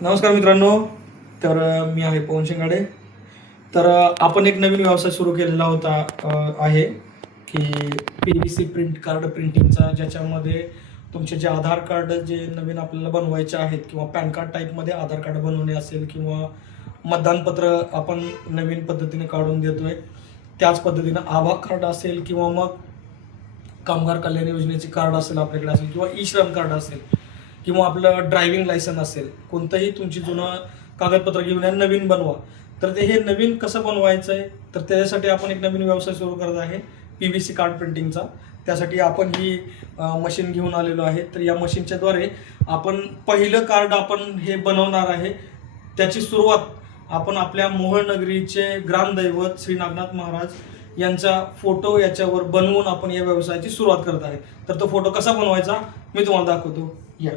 नमस्कार मित्रांनो. तर मी आहे पवन शिंगाडे. तर आपण एक नवीन व्यवसाय सुरू केलेला होता आहे की PVC प्रिंट कार्ड प्रिंटिंगचा, ज्याच्यामध्ये तुमचे जे आधार कार्ड जे नवीन आपल्याला बनवायचे आहेत किंवा पॅन कार्ड टाईपमध्ये आधार कार्ड बनवणे असेल किंवा मतदानपत्र आपण नवीन पद्धतीने काढून देतोय, त्याच पद्धतीनं आभा कार्ड असेल किंवा मग कामगार कल्याण योजनेचे कार्ड असेल आपल्याकडे असेल किंवा ई श्रम कार्ड असेल किंवा आपलं ड्रायव्हिंग लायसन असेल, कोणतंही तुमची जुनं कागदपत्र घेऊन या नवीन बनवा. तर ते हे नवीन कसं बनवायचं आहे, तर त्याच्यासाठी आपण एक नवीन व्यवसाय सुरू करत आहे PVC कार्ड प्रिंटिंगचा. त्यासाठी आपण ही मशीन घेऊन आलेलो आहे. तर या मशीनच्याद्वारे आपण पहिलं कार्ड आपण हे बनवणार आहे. त्याची सुरुवात आपण आपल्या मोहोळ नगरीचे ग्रामदैवत श्री नागनाथ महाराज यांचा फोटो याच्यावर बनवून आपण या व्यवसायाची सुरुवात करत आहे. तर तो फोटो कसा बनवायचा मी तुम्हाला दाखवतो. या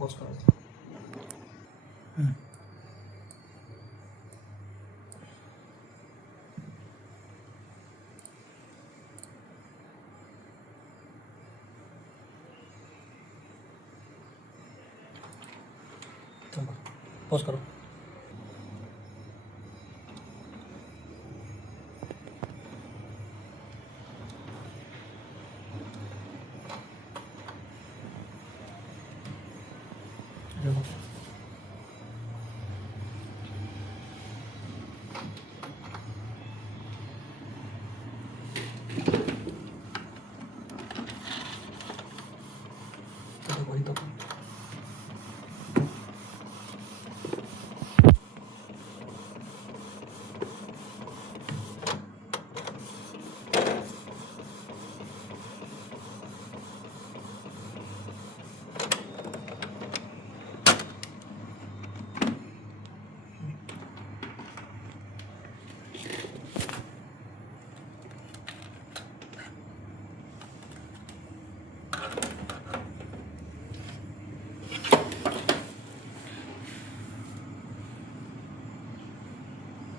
पॉज करायचं. पॉज करो.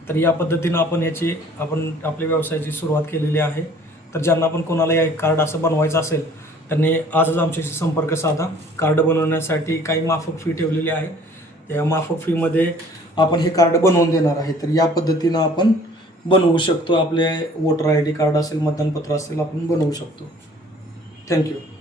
तर या पद्धतीनं आपण आपल्या व्यवसायाची सुरुवात केलेली आहे. तर ज्यांना पण कोणाला या कार्ड असं बनवायचं असेल त्यांनी आजच आमच्याशी संपर्क साधा. कार्ड बनवण्यासाठी काही माफक फी ठेवलेली आहे. या माफक फीमध्ये आपण हे कार्ड बनवून देणार आहे. तर या पद्धतीनं आपण बनवू शकतो. आपले वोटर ID कार्ड असेल, मतदानपत्र असेल, आपण बनवू शकतो. थँक्यू.